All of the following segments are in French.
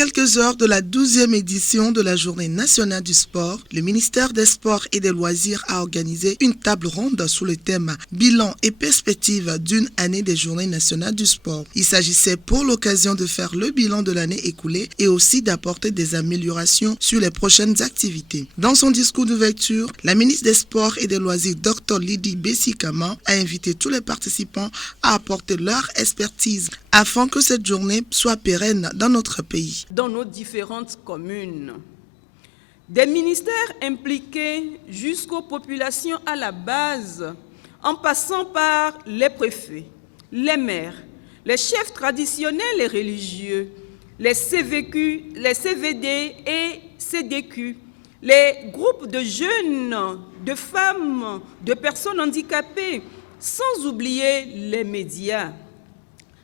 quelques heures de la 12e édition de la Journée nationale du sport, le ministère des Sports et des Loisirs a organisé une table ronde sous le thème « Bilan et perspective d'une année des Journées nationales du sport ». Il s'agissait pour l'occasion de faire le bilan de l'année écoulée et aussi d'apporter des améliorations sur les prochaines activités. Dans son discours d'ouverture, la ministre des Sports et des Loisirs, Dr Lydie Bessikama, a invité tous les participants à apporter leur expertise afin que cette journée soit pérenne dans notre pays. Dans nos différentes communes, des ministères impliqués jusqu'aux populations à la base, en passant par les préfets, les maires, les chefs traditionnels et religieux, les CVQ, les CVD et CDQ, les groupes de jeunes, de femmes, de personnes handicapées, sans oublier les médias.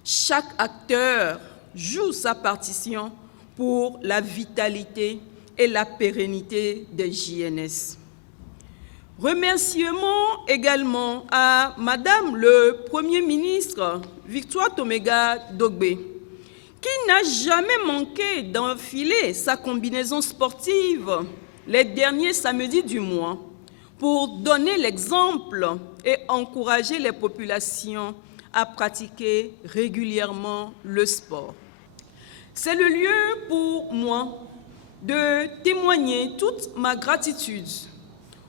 Chaque acteur joue sa partition pour la vitalité et la pérennité des JNS. Remerciements également à Madame le Premier ministre Victoire Tomega Dogbe, qui n'a jamais manqué d'enfiler sa combinaison sportive les derniers samedis du mois pour donner l'exemple et encourager les populations à pratiquer régulièrement le sport. C'est le lieu pour moi de témoigner toute ma gratitude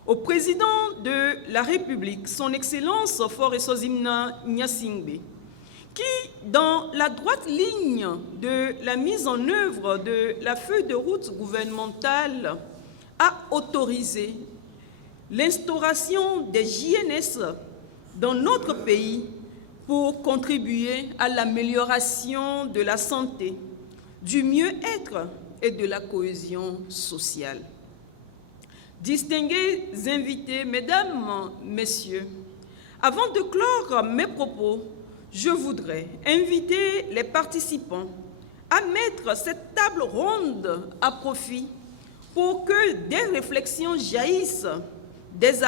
au président de la République, son Excellence Faure Sozimna Nyasingbe, qui, dans la droite ligne de la mise en œuvre de la feuille de route gouvernementale, a autorisé l'instauration des JNS dans notre pays pour contribuer à l'amélioration de la santé, du mieux-être et de la cohésion sociale. Distingués invités, mesdames, messieurs, avant de clore mes propos, je voudrais inviter les participants à mettre cette table ronde à profit pour que des réflexions jaillissent des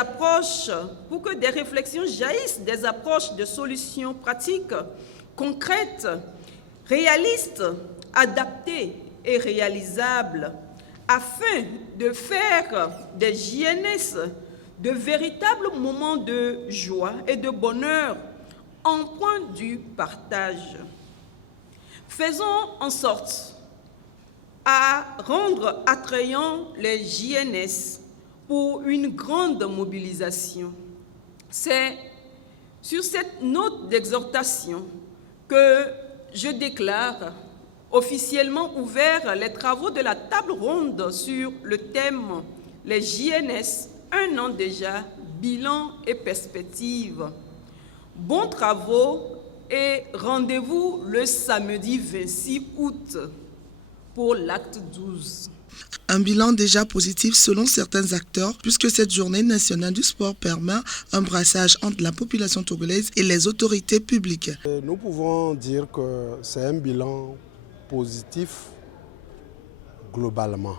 approches de solutions pratiques, concrètes, réalistes, adaptées et réalisables, afin de faire des JNS de véritables moments de joie et de bonheur, empreints du partage. Faisons en sorte à rendre attrayants les JNS pour une grande mobilisation. C'est sur cette note d'exhortation que je déclare officiellement ouverts les travaux de la table ronde sur le thème « Les JNS, un an déjà, bilan et perspective ». Bons travaux et rendez-vous le samedi 26 août pour l'acte 12. Un bilan déjà positif selon certains acteurs, puisque cette journée nationale du sport permet un brassage entre la population togolaise et les autorités publiques. Nous pouvons dire que c'est un bilan positif globalement.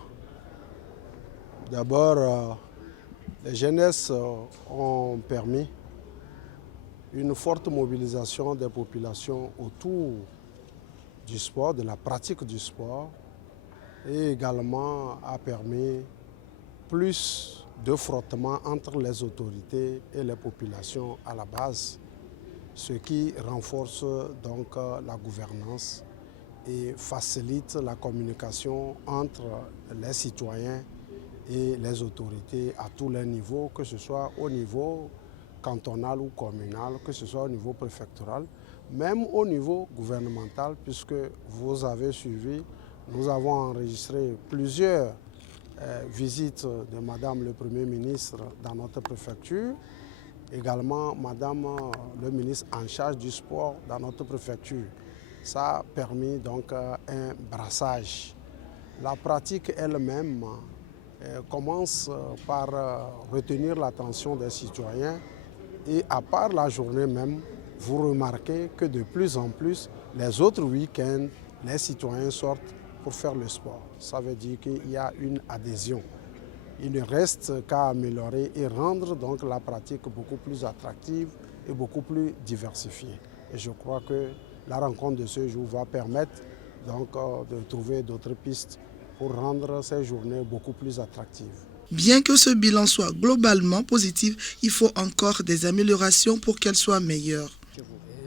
D'abord, les jeunesses ont permis une forte mobilisation des populations autour du sport, de la pratique du sport, et également a permis plus de frottement entre les autorités et les populations à la base, ce qui renforce donc la gouvernance et facilite la communication entre les citoyens et les autorités à tous les niveaux, que ce soit au niveau cantonal ou communal, que ce soit au niveau préfectoral, même au niveau gouvernemental, puisque vous avez suivi, nous avons enregistré plusieurs visites de Madame le Premier ministre dans notre préfecture, également Madame le ministre en charge du sport dans notre préfecture. Ça a permis donc un brassage. La pratique elle-même commence par retenir l'attention des citoyens et à part la journée même, vous remarquez que de plus en plus, les autres week-ends, les citoyens sortent pour faire le sport. Ça veut dire qu'il y a une adhésion. Il ne reste qu'à améliorer et rendre donc la pratique beaucoup plus attractive et beaucoup plus diversifiée. Et je crois que la rencontre de ce jour va permettre donc de trouver d'autres pistes pour rendre ces journées beaucoup plus attractives. Bien que ce bilan soit globalement positif, il faut encore des améliorations pour qu'elle soit meilleure.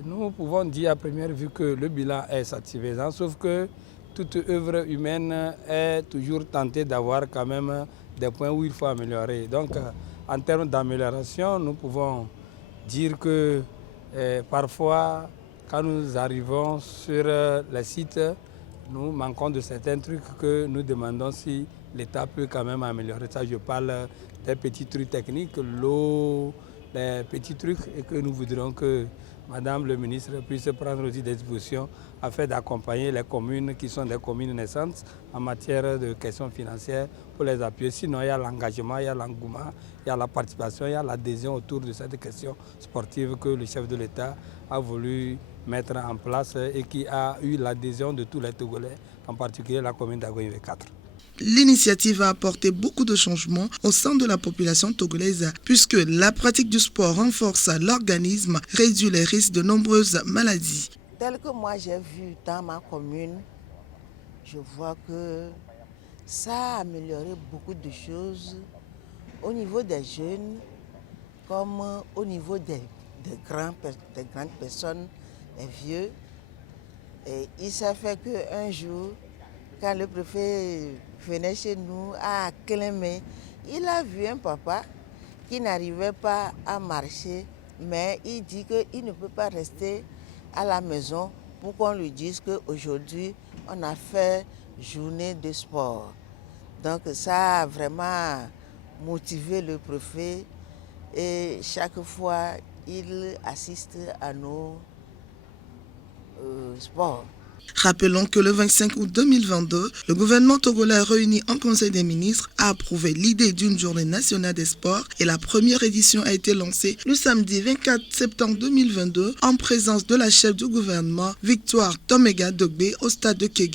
Nous pouvons dire à première vue que le bilan est satisfaisant, sauf que toute œuvre humaine est toujours tentée d'avoir quand même des points où il faut améliorer. Donc, en termes d'amélioration, nous pouvons dire que parfois, quand nous arrivons sur les sites, nous manquons de certains trucs que nous demandons si l'État peut quand même améliorer. Ça, je parle des petits trucs techniques, l'eau, les petits trucs, et que nous voudrions que Madame le ministre puisse prendre aussi des dispositions afin d'accompagner les communes qui sont des communes naissantes en matière de questions financières pour les appuyer. Sinon, il y a l'engagement, il y a l'engouement, il y a la participation, il y a l'adhésion autour de cette question sportive que le chef de l'État a voulu mettre en place et qui a eu l'adhésion de tous les Togolais, en particulier la commune d'Agoïve 4. L'initiative a apporté beaucoup de changements au sein de la population togolaise puisque la pratique du sport renforce l'organisme, réduit les risques de nombreuses maladies. Tel que moi j'ai vu dans ma commune, je vois que ça a amélioré beaucoup de choses au niveau des jeunes comme au niveau des grandes personnes, des vieux. Et il s'est fait qu'un jour, quand le préfet venait chez nous à Clémé, il a vu un papa qui n'arrivait pas à marcher, mais il dit qu'il ne peut pas rester à la maison pour qu'on lui dise qu'aujourd'hui, on a fait journée de sport. Donc ça a vraiment motivé le préfet et chaque fois, il assiste à nos sports. Rappelons que le 25 août 2022, le gouvernement togolais réuni en Conseil des ministres a approuvé l'idée d'une journée nationale des sports et la première édition a été lancée le samedi 24 septembre 2022 en présence de la chef du gouvernement Victoire Tomega Dogbe au stade de Kégué.